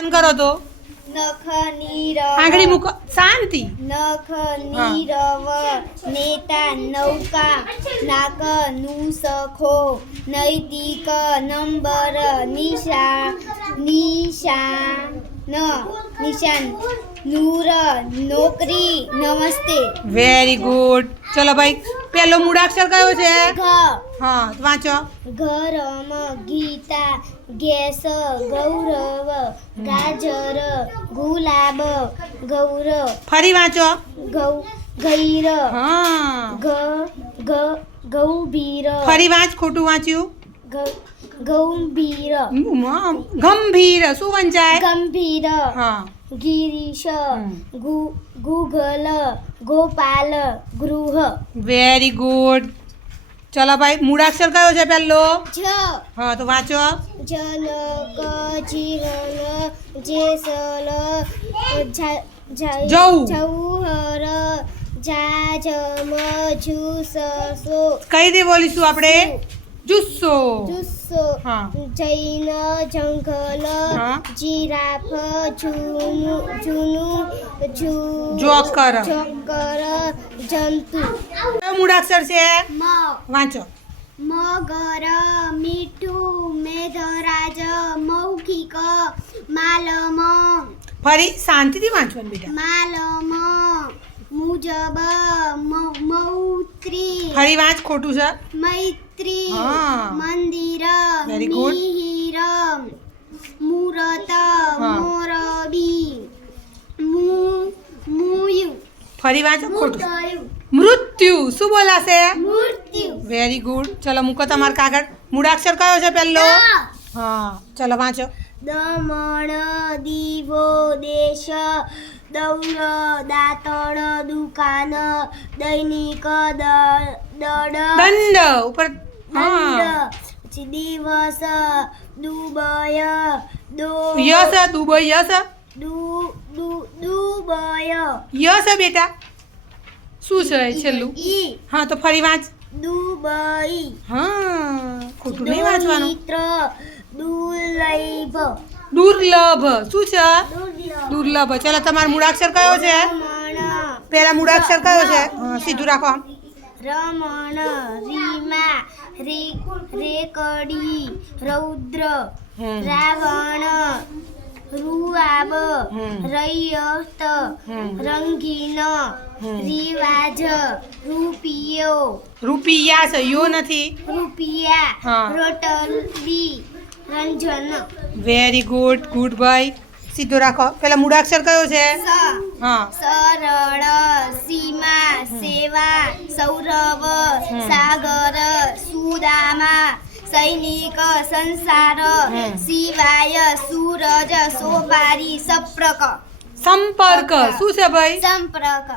વાંચન કરો તો નખ નીરવ આંગળી મૂકો શાંતિ નખ નીરવ નેતા નૌકા નાક નુસખો નૈતિક નંબર નિશાન નૂર નોકરી નમસ્તે વેરી ગુડ ચલો ભાઈ પહેલો મૂળાક્ષર કયો છે ઘ હા તો વાંચો ગરમ ગીતા ગેસ ગૌરવ ગાજર ગુલાબ ગૌરવ ફરી વાંચો ગૈર હા ગૌભીર ફરી વાંચ ખોટું વાંચ્યું ગંભીર ગંભીર શું વંચાય ગંભીર હા ગિરીશ ગુગલ ગોપાલ ગૃહ વેરી ગુડ ચલો ભાઈ મૂળાક્ષર કયો છે પહેલો જ હા તો વાંચો જનક જીવન જેસલ જૌહર જાજમ જુસસો કઈ રીતે બોલીશું આપણે જુસ્સો જુસ્સો હા જૈન જંગલ હા. જીરાફ જૂનું જોકર જંતુ કયો મૂળાક્ષર છે વાંચો મગર મીઠું મેઘરાજ મૌખિક માલમ ફરી શાંતિથી વાંચવાનું બેટા માલમ મુજબ મૌત્રી ફરી વાંચ ખોટું છે મૈત્રી હા. મંદિર Very good. મિહિર મૂરત હા. મોરબી મુયુ ફરી વાંચો ખોટું મૃત્યુ મૃત્યુ શું બોલાશે મૃત્યુ વેરી ગુડ ચલો મૂકો તમારો કાગળ મૂળાક્ષર કયો છે પહેલો હા ચલો વાંચો દમણ દીવો દેશ દૌર દાંતણ દુકાન દૈનિક દંડ ઉપર હા દંડ દિવસ દુબય યસ દુબઈ યસ દુબય યસ બેટા શું છે એ છેલ્લું ઈ હા તો ફરી વાંચ દુબઈ હા ખોટું નહીં વાંચવાનું મિત્ર દુર્લભ દુર્લભ શું છે દુર્લભ દુર્લભ ચલો તમારો મૂળાક્ષર કયો છે રમણ પહેલા મૂળાક્ષર કયો છે હા, સીધું રાખો રમણ રીમા રેકડી રૌદ્ર હમ. રાવણ રૂઆબ હમ. રૈયત હમ. રંગીન હમ. રિવાજ રૂપિયો રૂપિયા છે યો નથી રૂપિયા હા. રોટલી રંજન વેરી ગુડ ગુડ ભાઈ સીધો રાખો પેલા મૂળાક્ષર કયો છે હા સરળ સીમા સેવા સૌરવ સાગર સુદામા સૈનિક સંસાર સિવાય સૂરજ સોપારી સંપર્ક સંપર્ક શું છે ભાઈ સંપર્ક